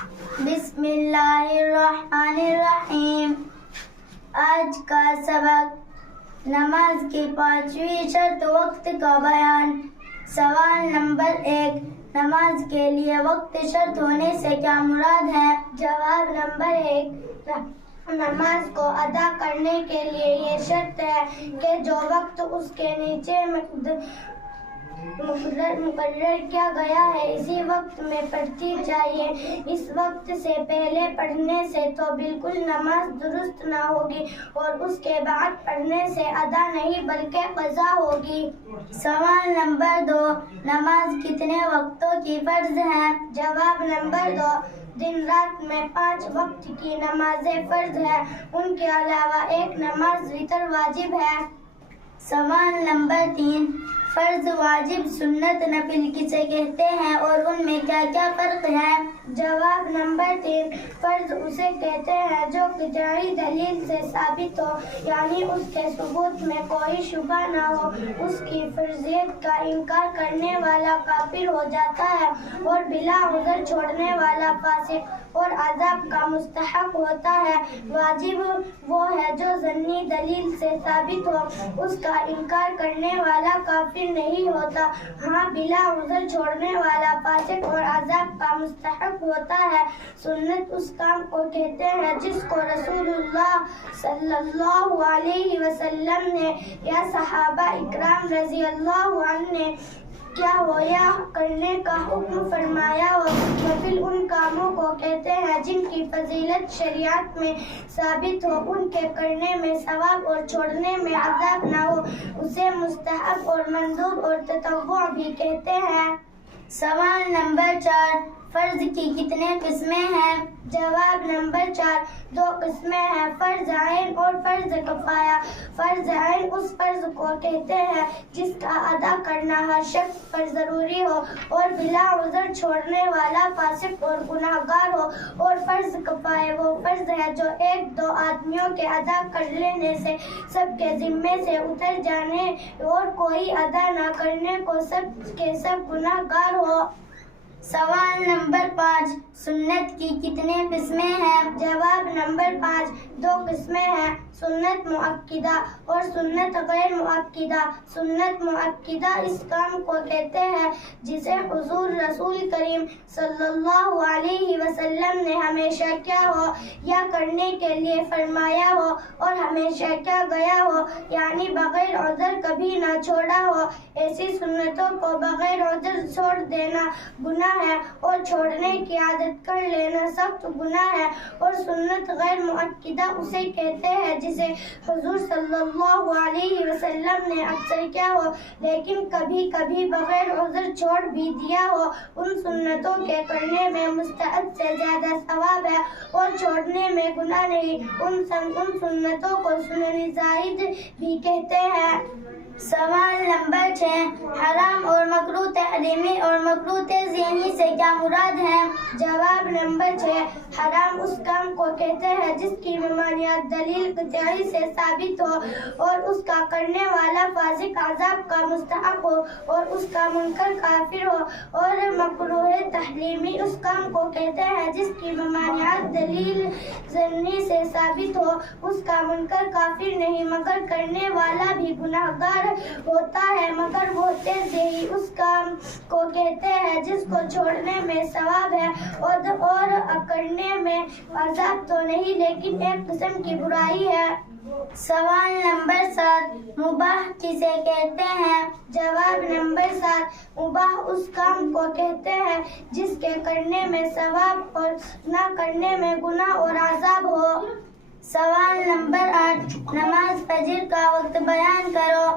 بسم اللہ الرحمن الرحیم. آج کا سبق نماز کی 5ویں شرط وقت کا بیان. سوال نمبر 1. نماز کے لیے وقت شرط ہونے سے کیا مراد ہے؟ جواب نمبر 1. نماز کو ادا کرنے کے لیے یہ شرط ہے کہ جو وقت اس کے نیچے مقرر کیا گیا ہے اسی وقت میں پڑھتی چاہیے. اس وقت سے پہلے پڑھنے سے تو بالکل نماز درست نہ ہوگی اور اس کے بعد پڑھنے سے ادا نہیں بلکہ قضا ہوگی. سوال نمبر 2. نماز کتنے وقتوں کی فرض ہے؟ جواب نمبر 2. دن رات میں 5 وقت کی نمازیں فرض ہے. ان کے علاوہ ایک نماز وتر واجب ہے. سوال نمبر 3. فرض، واجب، سنت، نفل کسے کہتے ہیں اور ان میں کیا کیا فرق ہے؟ جواب نمبر 3. فرض اسے کہتے ہیں جو قطعی دلیل سے ثابت ہو، یعنی اس کے ثبوت میں کوئی شبہ نہ ہو. اس کی فرضیت کا انکار کرنے والا کافر ہو جاتا ہے اور بلا عذر چھوڑنے والا فاسق اور عذاب کا مستحق ہوتا ہے. واجب وہ ہے جو ظنی دلیل سے ثابت ہو، اس کا انکار کرنے والا کافر نہیں ہوتا. ہاں، بلا عذر چھوڑنے والا فاسق اور عذاب کا مستحق ہوتا ہے. سنت اس کام کو کہتے ہیں جس کو رسول اللہ صلی اللہ علیہ وسلم نے یا صحابہ اکرام رضی اللہ عنہ نے کیا ہو یا کرنے کا حکم فرمایا ہو. نفل ان کاموں کو کہتے ہیں جن کی فضیلت شریعت میں ثابت ہو، ان کے کرنے میں ثواب اور چھوڑنے میں عذاب نہ ہو. اسے مستحب اور مندوب اور تطوع بھی کہتے ہیں. سوال نمبر 4. فرض کی کتنے قسمیں ہیں؟ جواب نمبر 4. 2 قسمیں ہیں، فرض عین اور فرض کفایہ. فرض عین اس فرض کو کہتے ہیں جس کا ادا کرنا ہر شخص پر ضروری ہو اور بلا عذر چھوڑنے والا فاسق اور گناہگار ہو. اور فرض کفایہ وہ فرض ہے جو 1-2 آدمیوں کے ادا کر لینے سے سب کے ذمے سے اتر جانے اور کوئی ادا نہ کرنے کو سب کے سب گناہگار ہو. سوال نمبر 5. سنت کی کتنے قسمیں ہیں؟ جواب نمبر 5. 2 قسمیں ہیں، سنت مؤکدہ اور سنت غیر مؤکدہ. سنت مؤکدہ اس کام کو کہتے ہیں جسے حضور رسول کریم صلی اللہ علیہ وسلم نے ہمیشہ کیا ہو یا کرنے کے لیے فرمایا ہو اور ہمیشہ کیا گیا ہو، یعنی بغیر عذر کبھی نہ چھوڑا ہو. ایسی سنتوں کو بغیر عذر چھوڑ دینا گناہ ہے اور چھوڑنے کی عادت کر لینا سخت گناہ ہے. اور سنت غیر مؤکدہ اسے کہتے ہیں جسے حضور صلی اللہ علیہ وسلم نے اکثر کیا ہو لیکن کبھی کبھی بغیر عذر چھوڑ بھی دیا ہو. ان سنتوں کے کرنے میں مستحب سے زیادہ ثواب ہے اور چھوڑنے میں گناہ نہیں. ان سنتوں کو سنن زائد بھی کہتے ہیں. سوال نمبر 6. حرام اور مکروہ تحریمی اور مکروہ ذہنی سے کیا مراد ہے؟ جواب نمبر 6. حرام اس کام کو کہتے ہیں جس کی ممانعت دلیل قطعی سے ثابت ہو اور اس کا کرنے والا فاسق عذاب کا مستحق ہو اور اس کا منکر کافر ہو. اور مکروہ تحریمی اس کام کو کہتے ہیں جس کی ممانعت دلیل ظنی سے ثابت ہو، اس کا منکر کافر نہیں مگر کرنے والا بھی گناہگار ہوتا ہے. مگر وہ تیزی اس کام کو کہتے ہیں جس کو چھوڑنے میں ثواب ہے اور کرنے میں عذاب تو نہیں لیکن ایک قسم کی برائی ہے. سوال نمبر 7. مباح کسے کہتے ہیں؟ جواب نمبر 7. مباح اس کام کو کہتے ہیں جس کے کرنے میں ثواب اور نہ کرنے میں گناہ اور عذاب ہو. سوال نمبر 8. نماز فجر کا وقت بیان کرو.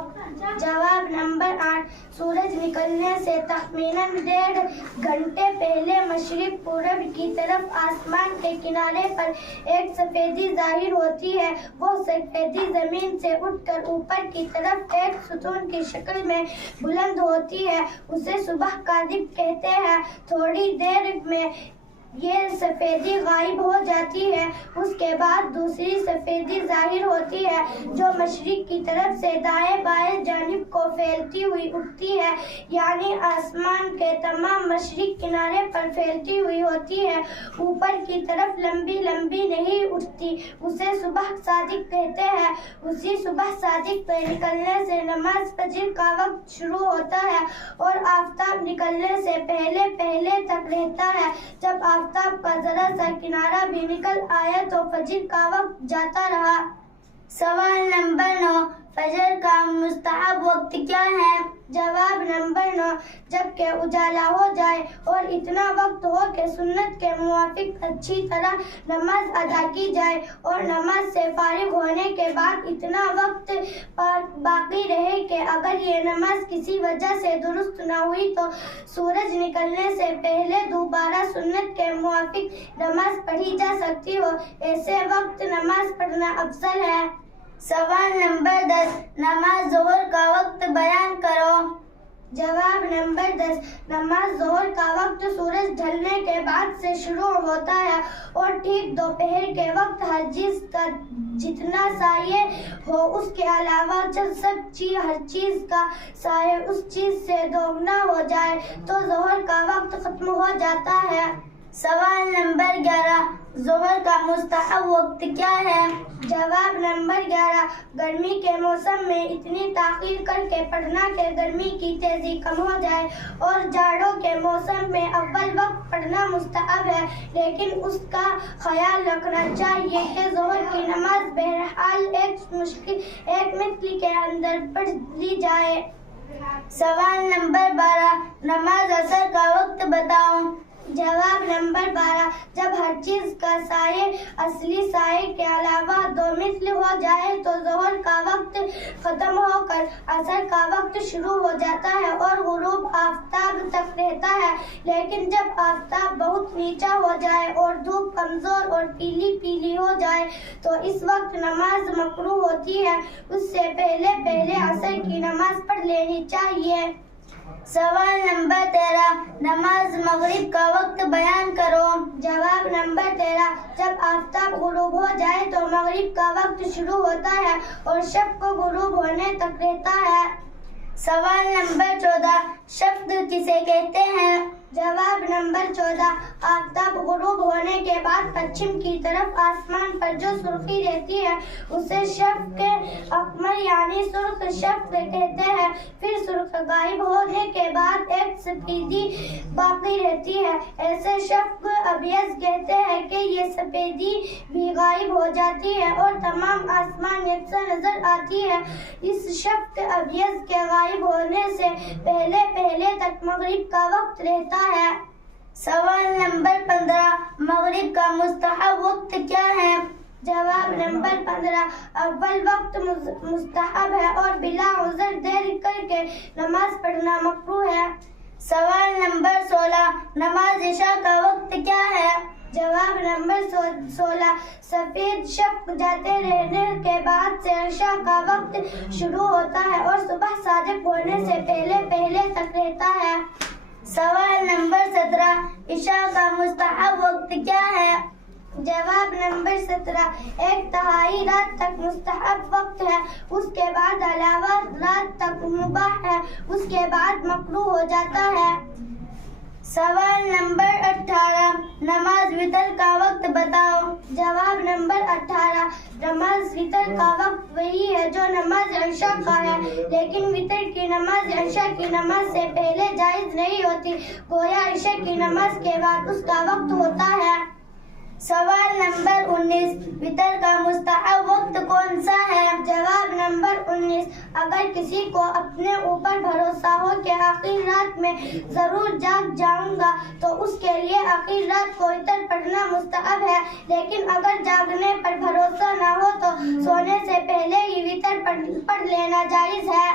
جواب نمبر 8. سورج نکلنے سے تخمیناً 1.5 گھنٹے پہلے مشرق پورب کی طرف آسمان کے کنارے پر ایک سفیدی ظاہر ہوتی ہے. وہ سفیدی زمین سے اٹھ کر اوپر کی طرف ایک ستون کی شکل میں بلند ہوتی ہے. اسے صبح کاذب کہتے ہیں. تھوڑی دیر میں یہ سفیدی غائب ہو جاتی ہے، اس کے بعد دوسری سفیدی ظاہر ہوتی ہے جو مشرق کی طرف سے دائیں بائیں جانب کو پھیلتی ہوئی اٹھتی ہے، یعنی آسمان کے تمام مشرق کنارے پر پھیلتی ہوئی ہوتی ہے، اوپر کی طرف لمبی لمبی نہیں اٹھتی۔ اسے صبح صادق کہتے ہیں۔ اسی صبح صادق پہ نکلنے سے نماز فجر کا وقت شروع ہوتا ہے اور آفتاب نکلنے سے پہلے پہلے تک رہتا ہے۔ جب آفتاب کا ذرا سا کنارہ بھی نکل آیا تو فجر کا وقت جاتا رہا۔ سوال نمبر 9، فجر کا مستحب وقت کیا ہے؟ جواب نمبر 9، جب کہ اجالا ہو جائے اور اتنا وقت ہو کہ سنت کے موافق اچھی طرح نماز ادا کی جائے، اور نماز سے فارغ ہونے کے بعد اتنا وقت باقی رہے کہ اگر یہ نماز کسی وجہ سے درست نہ ہوئی تو سورج نکلنے سے پہلے دوبارہ سنت کے موافق نماز پڑھی جا سکتی ہو، ایسے وقت نماز پڑھنا افضل ہے۔ سوال نمبر 10، نماز ظہر کا وقت بیان کرو۔ جواب نمبر 10، نماز ظہر کا وقت سورج ڈھلنے کے بعد سے شروع ہوتا ہے اور ٹھیک دوپہر کے وقت ہر چیز کا جتنا سایہ ہو اس کے علاوہ ہر چیز کا سایہ اس چیز سے دوگنا ہو جائے تو ظہر کا وقت ختم ہو جاتا ہے۔ سوال نمبر 11، ظہر کا مستحب وقت کیا ہے؟ جواب نمبر 11، گرمی کے موسم میں اتنی تاخیر کر کے پڑھنا کہ گرمی کی تیزی کم ہو جائے، اور جاڑوں کے موسم میں اول وقت پڑھنا مستحب ہے، لیکن اس کا خیال رکھنا چاہیے کہ ظہر کی نماز بہرحال ایک مثل کے اندر پڑھ لی جائے۔ سوال نمبر 12، نماز عصر کا وقت بتاؤ۔ جواب نمبر 12، جب ہر چیز کا سایہ اصلی سائے کے علاوہ دو مثل ہو جائے تو ظہر کا وقت ختم ہو کر عصر کا وقت شروع ہو جاتا ہے اور غروب آفتاب تک رہتا ہے، لیکن جب آفتاب بہت نیچا ہو جائے اور دھوپ کمزور اور پیلی پیلی ہو جائے تو اس وقت نماز مکروہ ہوتی ہے، اس سے پہلے پہلے عصر کی نماز پڑھ لینی چاہیے۔ سوال نمبر 13، نماز مغرب کا وقت بیان کرو۔ جواب نمبر 13، جب آفتاب غروب ہو جائے تو مغرب کا وقت شروع ہوتا ہے اور شب کو غروب ہونے تک رہتا ہے۔ سوال نمبر 14، شفق کسے کہتے ہیں؟ جواب نمبر 14، آفتاب غروب ہونے کے بعد پچھم کی طرف آسمان پر جو سرخی رہتی ہے اسے شفق اقمر یعنی سرخ شفق کہتے ہیں، پھر سرخ غائب ہونے کے بعد ایک سفیدی باقی رہتی ہے، ایسے شفق ابیض کہتے ہیں کہ یہ سفیدی بھی غائب ہو جاتی ہے اور تمام آسمان یکساں نظر آتی ہے۔ اس شفق ابیض کے غائب ہونے سے پہلے پہلے تک مغرب کا وقت رہتا ہے۔ سوال نمبر 15، مغرب کا مستحب وقت کیا ہے؟ جواب نمبر 15، اول وقت مستحب ہے اور بلا عذر دیر کر کے نماز پڑھنا مکروہ ہے۔ سوال نمبر 16، نماز عشاء کا وقت کیا ہے؟ جواب نمبر 16، سفید شفق جاتے رہنے کے بعد سے عشاء کا وقت شروع ہوتا ہے اور صبح صادق ہونے سے پہلے پہلے تک رہتا ہے۔ سوال نمبر 17، عشاء کا مستحب وقت کیا ہے؟ جواب نمبر 17، ایک تہائی رات تک مستحب وقت ہے، اس کے بعد علاوہ رات تک مباح ہے، اس کے بعد مکروہ ہو جاتا ہے۔ سوال نمبر 18، نماز وتر کا وقت بتاؤ۔ جواب نمبر 18، نماز وتر کا وقت وہی ہے جو نماز عشاء کا ہے، لیکن وتر کی نماز عشاء کی نماز سے پہلے جائز نہیں ہوتی، گویا عشاء کی نماز کے بعد اس کا وقت ہوتا ہے۔ سوال نمبر 19، وتر کا مستحب وقت کون سا ہے؟ جواب نمبر 19، اگر کسی کو اپنے اوپر بھروسہ ہو کہ آخر رات میں ضرور جاگ جاؤں گا تو اس کے لیے آخر رات کو وتر پڑھنا مستحب ہے، لیکن اگر جاگنے پر بھروسہ نہ ہو تو سونے سے پہلے ہی وتر پڑھ لینا جائز ہے۔